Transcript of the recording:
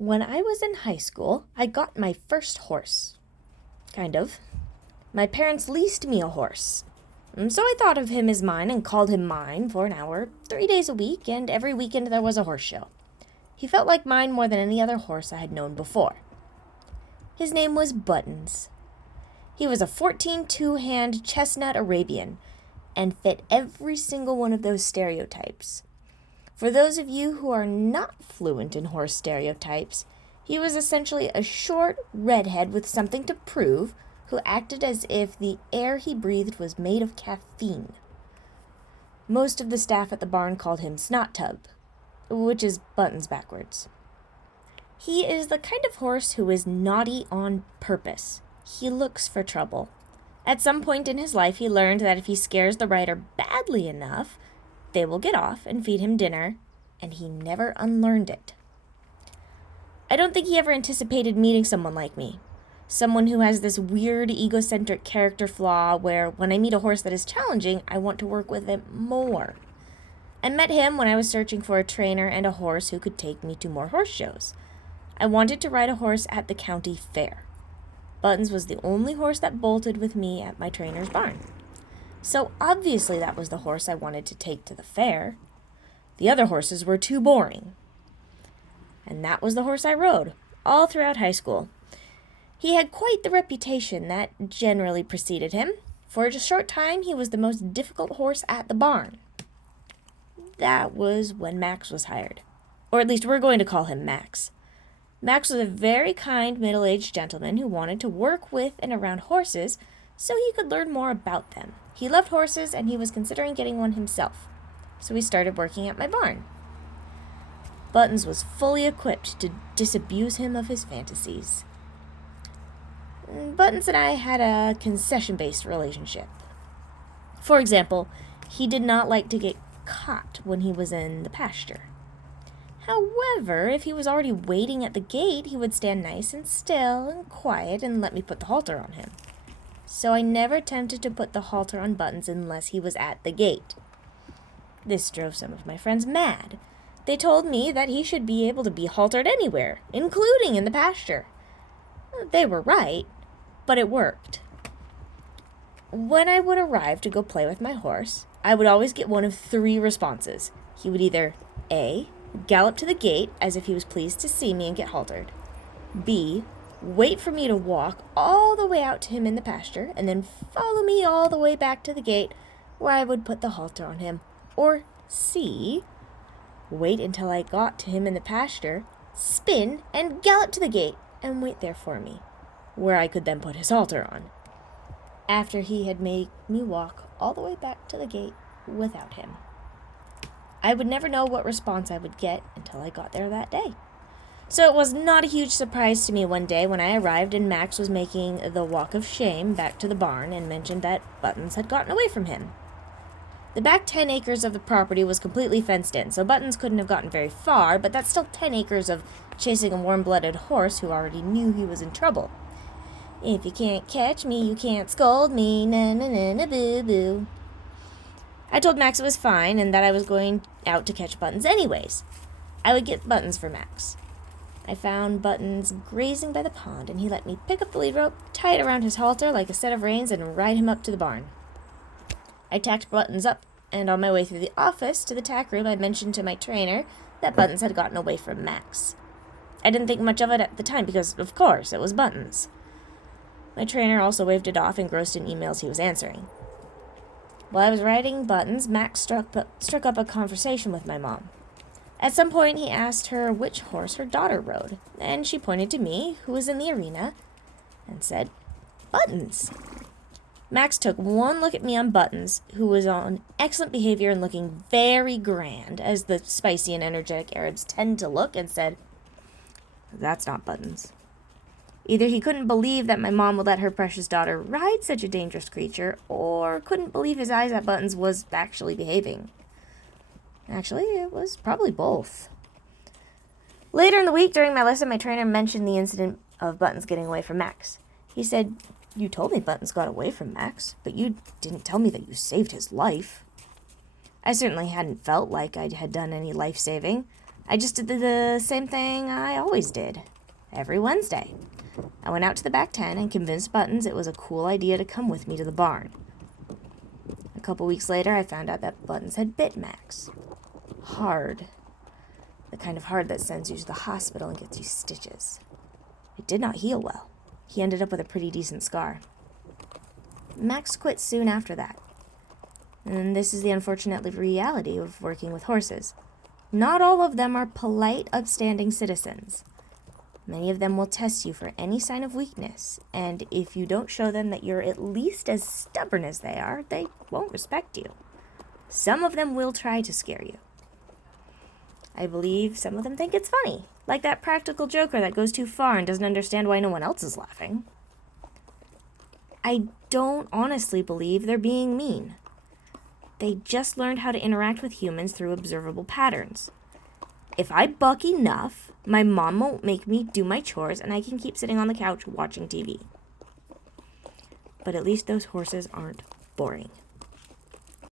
When I was in high school, I got my first horse. Kind of. My parents leased me a horse. So I thought of him as mine and called him mine for an hour, 3 days a week, and every weekend there was a horse show. He felt like mine more than any other horse I had known before. His name was Buttons. He was a 14 two-hand chestnut Arabian and fit every single one of those stereotypes. For those of you who are not fluent in horse stereotypes, he was essentially a short redhead with something to prove who acted as if the air he breathed was made of caffeine. Most of the staff at the barn called him Snot Tub, which is Buttons backwards. He is the kind of horse who is naughty on purpose. He looks for trouble. At some point in his life, he learned that if he scares the rider badly enough, they will get off and feed him dinner, and he never unlearned it. I don't think he ever anticipated meeting someone like me. Someone who has this weird egocentric character flaw where when I meet a horse that is challenging, I want to work with it more. I met him when I was searching for a trainer and a horse who could take me to more horse shows. I wanted to ride a horse at the county fair. Buttons was the only horse that bolted with me at my trainer's barn. So obviously that was the horse I wanted to take to the fair. The other horses were too boring. And that was the horse I rode, all throughout high school. He had quite the reputation that generally preceded him. For a short time, he was the most difficult horse at the barn. That was when Max was hired. Or at least we're going to call him Max. Max was a very kind middle-aged gentleman who wanted to work with and around horses so he could learn more about them. He loved horses and he was considering getting one himself. So he started working at my barn. Buttons was fully equipped to disabuse him of his fantasies. Buttons and I had a concession-based relationship. For example, he did not like to get caught when he was in the pasture. However, if he was already waiting at the gate, he would stand nice and still and quiet and let me put the halter on him. So I never attempted to put the halter on Buttons unless he was at the gate. This drove some of my friends mad. They told me that he should be able to be haltered anywhere, including in the pasture. They were right, but it worked. When I would arrive to go play with my horse, I would always get one of 3 responses. He would either A, gallop to the gate as if he was pleased to see me and get haltered, B, wait for me to walk all the way out to him in the pasture, and then follow me all the way back to the gate where I would put the halter on him, or C, wait until I got to him in the pasture, spin, and gallop to the gate, and wait there for me, where I could then put his halter on, after he had made me walk all the way back to the gate without him. I would never know what response I would get until I got there that day. So it was not a huge surprise to me one day when I arrived and Max was making the walk of shame back to the barn and mentioned that Buttons had gotten away from him. The back 10 acres of the property was completely fenced in, so Buttons couldn't have gotten very far, but that's still 10 acres of chasing a warm-blooded horse who already knew he was in trouble. If you can't catch me, you can't scold me, na-na-na-na-boo-boo. I told Max it was fine and that I was going out to catch Buttons anyways. I would get Buttons for Max. I found Buttons grazing by the pond, and he let me pick up the lead rope, tie it around his halter like a set of reins, and ride him up to the barn. I tacked Buttons up, and on my way through the office to the tack room, I mentioned to my trainer that Buttons had gotten away from Max. I didn't think much of it at the time because, of course, it was Buttons. My trainer also waved it off, engrossed in emails he was answering. While I was riding Buttons, Max struck up a conversation with my mom. At some point, he asked her which horse her daughter rode, and she pointed to me, who was in the arena, and said, "Buttons." Max took one look at me on Buttons, who was on excellent behavior and looking very grand, as the spicy and energetic Arabs tend to look, and said, "That's not Buttons." Either he couldn't believe that my mom would let her precious daughter ride such a dangerous creature, or couldn't believe his eyes at Buttons was actually behaving. Actually, it was probably both. Later in the week, during my lesson, my trainer mentioned the incident of Buttons getting away from Max. He said, "You told me Buttons got away from Max, but you didn't tell me that you saved his life." I certainly hadn't felt like I had done any life-saving. I just did the same thing I always did, every Wednesday. I went out to the back 10 and convinced Buttons it was a cool idea to come with me to the barn. A couple weeks later, I found out that Buttons had bit Max. Hard. The kind of hard that sends you to the hospital and gets you stitches. It did not heal well. He ended up with a pretty decent scar. Max quit soon after that. And this is the unfortunate reality of working with horses. Not all of them are polite, upstanding citizens. Many of them will test you for any sign of weakness, and if you don't show them that you're at least as stubborn as they are, they won't respect you. Some of them will try to scare you. I believe some of them think it's funny, like that practical joker that goes too far and doesn't understand why no one else is laughing. I don't honestly believe they're being mean. They just learned how to interact with humans through observable patterns. If I buck enough, my mom won't make me do my chores and I can keep sitting on the couch watching TV. But at least those horses aren't boring.